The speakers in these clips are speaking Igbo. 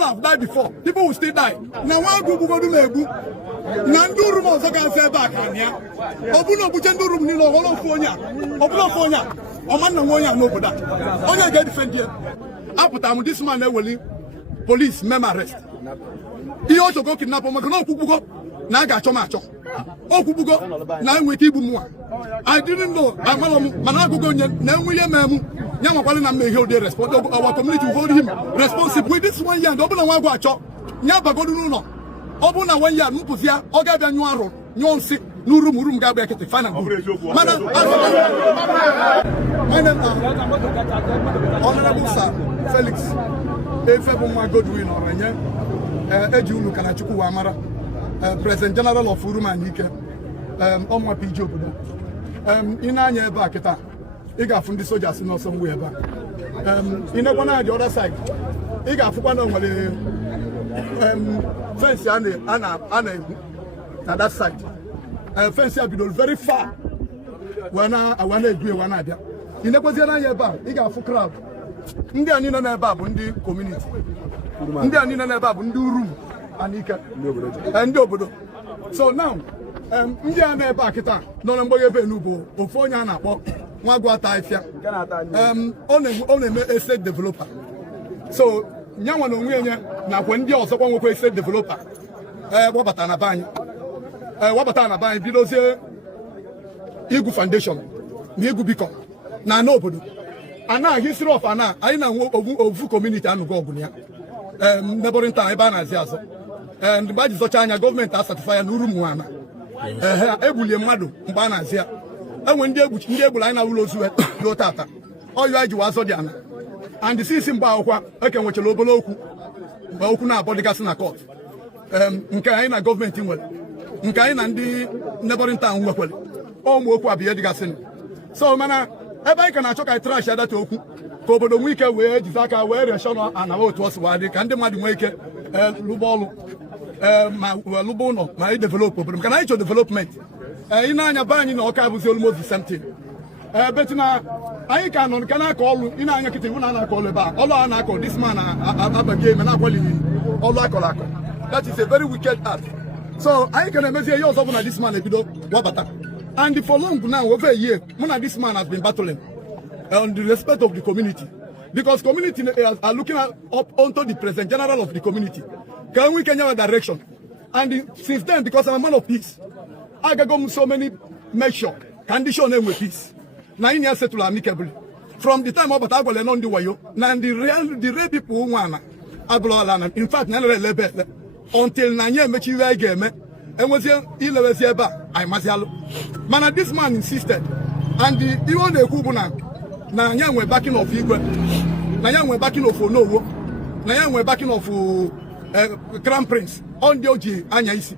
People have died before. People will still die. Now one group go do mebu. Nandu room also can say back ania. Obuno buchendu room ni lo holo fonya. Obuno fonya. Oman na wonya no boda. Onya get defend here. After this man will police mem arrest. He also go kidnap him. No kubugo. Na ga choma cho. O kubugo na nweti ibu mu. I didn't know. Manago go na nwuye memu. Nyama kwale na me hold the responsible. Our community will hold him responsible. With this 1 year, double na Nwaguatahihia. Nyaba go do no. Obu na 1 year mpufia oga bia nyu aro nyonsi nurum ga bia kete final mana my name Honorable Sir Felix Efebunwa Godwin Oranye eji unu kana chukwu wa amara President General of URum Omwa PG obodo ina anya ebe akita ị ga-afụ ndị soldiers no somewhere ebe inekwa na the other side ị ga-afụkwa na nwere fence ana na that side fence ya bidoro very far wana egwe wana abịa inekwazi na anya ebe a ị ga-afụ crowd ndị anyị nọ n'ebe a bụ ndị community ndị anyị nọ n'ebe a bụ ndị URum anike ndị obodo so now ndị a n'ebe a kịta nọ na mgbaghe ebe n'ugbo ofu onye a na-akpọ Nwaguatahihia ọ na-eme estate developer so nyanwa na onwe enye nakwa ndị ọzọkwa nwekwa estate developer wabata na banyị bidozie igwu foundation na igwu biko na n'obodo ana history of ana anyị na-nwe ovu community anụgo ọgụ ya neighboring town ebe a na-azị azọ mgbe a ji zọcha anya gọọmenti a certify ya na URum nwana egbulie mmadụ mgbe a na-azị ya enwe ndị egburu anyị na ụlọ ozu ruo tata ọyụ anyị jiwa azọ dị ana and sisi mgbe akwụkwọ eke nwechara obere okwu mgbe okwu na-abọ dịgasị na court nke anyị na gọọmenti nwere nke anyị na ndị neighboring town nwekwere ụmụ okwu abịa dịgasị so mana ebe anyị ka na-achọ ka anyị trash adata okwu ka obodo nwee ike wee jizi aka wee reshọn anawa otu ọ sịwa dị ka ndị mmadụ nwee ike lụgba ọlụ ma lụgba ụlọ ma idevelop obodo maka na anyị chọ development ị na-anya be anyị na ọka abụzi almost the same thing bet na anyị ka nọ nke na-akọ ọlụ ị na-anya kịta iwu na na-akọ ọlụ ebe a ọlụ a na-akọ this man abaghị eme na-akwalighị ọlụ akọrọ akọ that is a very wicked act so anyị ka na-emezi ihe ọzọ bụ na this man ebido wabata and for long now over a year mụ na this man has been battling on the respect of the community because community are looking up onto the president general of the community can we can direction and since then because I'm a man of peace I got so many measure condition with peace 9 years settle amicably from the time about agwale non the wayo na the real people who wanna agwala in fact na lebe until 9 years mechi we game enwezi ilewezi ebe I mazialo mana this man insisted and the even the ekwu na anya nwe backing of igwe na anya nwe backing of onowo na anya nwe backing of crown prince on the oji anya isi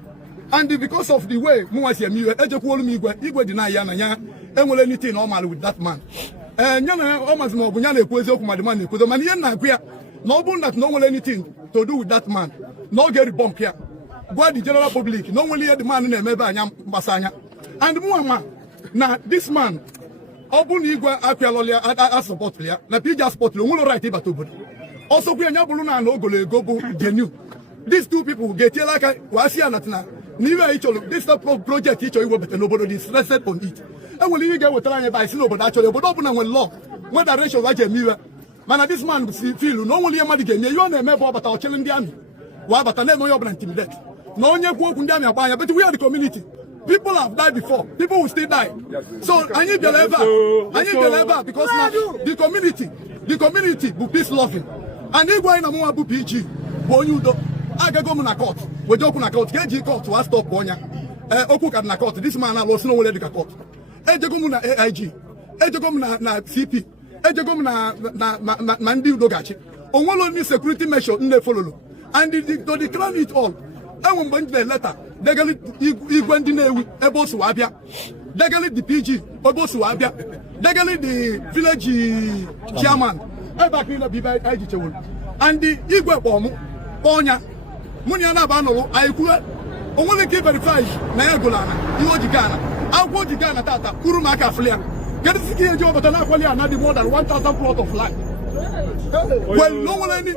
and because of the way muwasi emiwe ejekwolu m igwe dị na ya na ya enwere anything normal with that man nya na o mazimo obu nya na ekwu eziokwu ma the man ekwu mana ihe na-agụ ya na ọ bụ that no nwere anything to do with that man no get bump ya gwa the general public no nwere ihe the man na-emebe anya mgbasa anya and muama na this man ọ bụ na igwe akwịalọlịa a support ya na pija sport lo nwere right ịbata obodo ọsọ kwu anya bụrụ na ogolo ego bụ genu these two people ga-etiela aka wasi ya natina n'ihe anyị chọrọ this project ịchọ iwebata n'obodo dị stressed on it enwere ihe ga-ewetara anyị ba isi n'obodo achọrọ obodo ọbụla nwere law nwe direction wa ji eme iwe mana this man si filu na o nwere ihe mmadụ ga-eme ihe ọ na-eme bụ ọbata ọchịrị ndị amị wa abata na-eme onye ọbụla intimidate na onye kwu okwu ndị amị agba anya but we are the community. People have died before. People will still die. So I need the lever because now the community will peace loving. And if we na bu PG, bonyudo, aga go na court. We joke na court. Keji court was stop bonya. Oku kad na court. This man na lost no wele court. Eje go na AIG. Eje go na CP. Eje go na mandi udogachi. Onwolo ni security measure nne follow. And to declare it all. I won't bring the letter. They got it Nnewi, able to Abia. They got it the PG, able to Abia. They got it the village chairman. I back in the Biba IG. And the Igwe Bomu, Bonya, Muniana Bano, I could only keep verified Nayagulana, Iwojigana. I want Ghana Tata, Kurumaka Flair. Get the job at an aqualia, not more than 1,000 plot of land. Well, no one any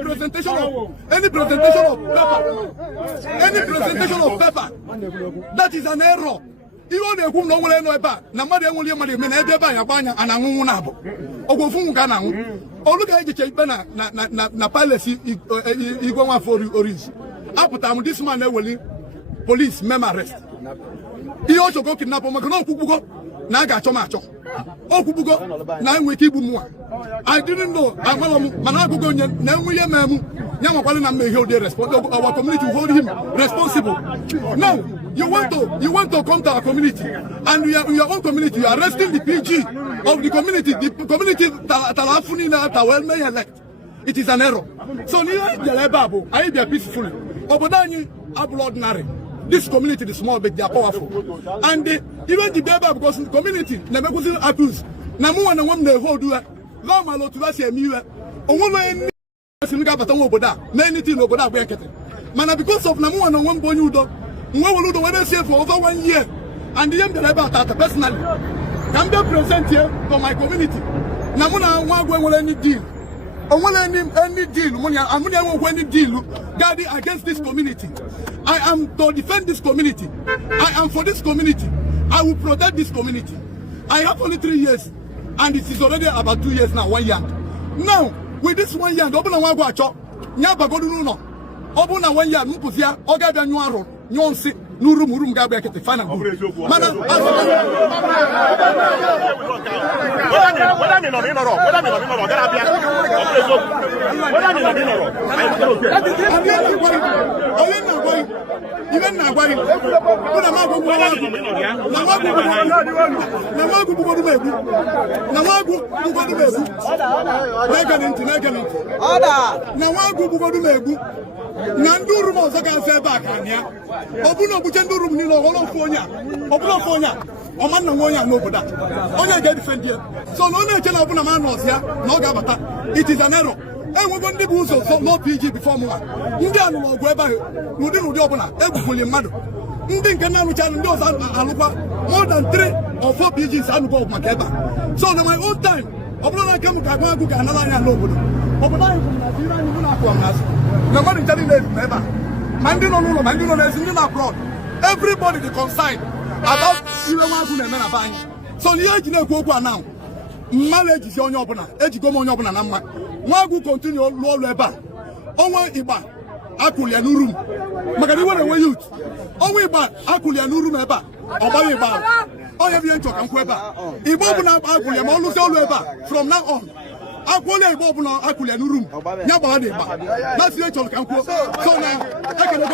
presentation of paper, that is an error. You know who no one know about. Namadi only money men ever buy a banya and a nunabo. Ogofungana. Or look at the na palace Igoma for Oris. After this man will police mem arrest. He also go kidnap Macron Kubugo, Naga Chomacho. Oh, Kubugo, 9 weeks more. I didn't know. I'm Manago, Nwaguatahihia Nnewi may hold the responsible. Our community hold him responsible. No. You want to come to our community, and in your own community, you are arresting the PG of the community Talafuni Tawel may elect. It is an error. So I be peacefully. Obodani ordinary. This community is small, but they are powerful. And even the baby because the community never goes accused. Namu and one they hold you. Lama lo to say me. Only many things oboda bekete. Mana because of Namu and one boy you do. We will do what I say for over 1 year, and the young about that personally. Can be present here for my community. Namuna Nwaguatahihia any deal. I want any deal. I'm going any deal guarding against this community. I am to defend this community. I am for this community. I will protect this community. I have only 3 years, and it is already about 2 years now, 1 year. Now, with this 1 year, open a Nwaguatahihia Nnewi. Open a 1 year, Mupuzia, Ogabe Nwaguatahihia Nnewi. URum Gabriel get the final. Nandu rumo saka se back ania obuno buchendu rum ni lo holo fonya obuno fonya o man na wonya no boda onya get defend here so no na chena obuna man no sia no ga bata. It is an error and we go ndi bu so no PG before mo ndi anu ogu eba nudi obuna eguguli mmadu ndi nke na alucha ndi oza alukwa more than 3 or 4 PGs anu go maka eba. So na my own time obuno na kemu ka gwa ga anala anya no obodo obodo ayi kum na dira ni na akwa mnaso. Nobody telling them never. Mandino is in abroad. Everybody they concerned about so you go now. Marriage is on your bona. Age go on your bona nama. Nwagu continue low leba. Onwa iba. Akulia nurum. Magadi wana youth. Onwa iba. Akulia nurum eba. Oba iba. Oya bien talk amkweba. Ibo bona akulia ma olu se olu eba. From now on. Akwole Bob no Akulia Nurum. Nyaba de ba. That's the actual campo. So now I can go.